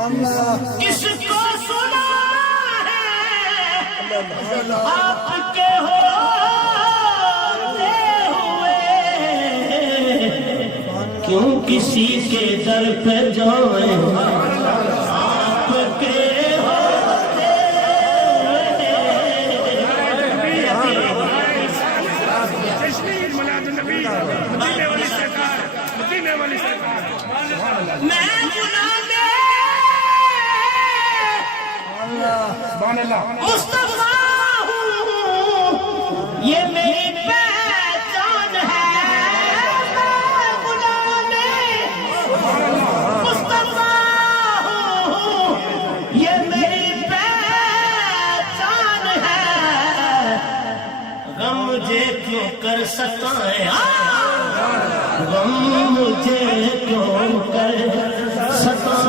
کس کو سنا ہے آپ کے ہوتے ہوئے، کیوں کسی کے در پہ جائیں آپ کے ہوتے میں مصطفیٰ ہوں، یہ میری پہچان ہے، میں غلام مصطفیٰ ہوں، یہ میری پہچان ہے، غم مجھے کیوں کر ستائیں، غم مجھے کیوں کر ستائیں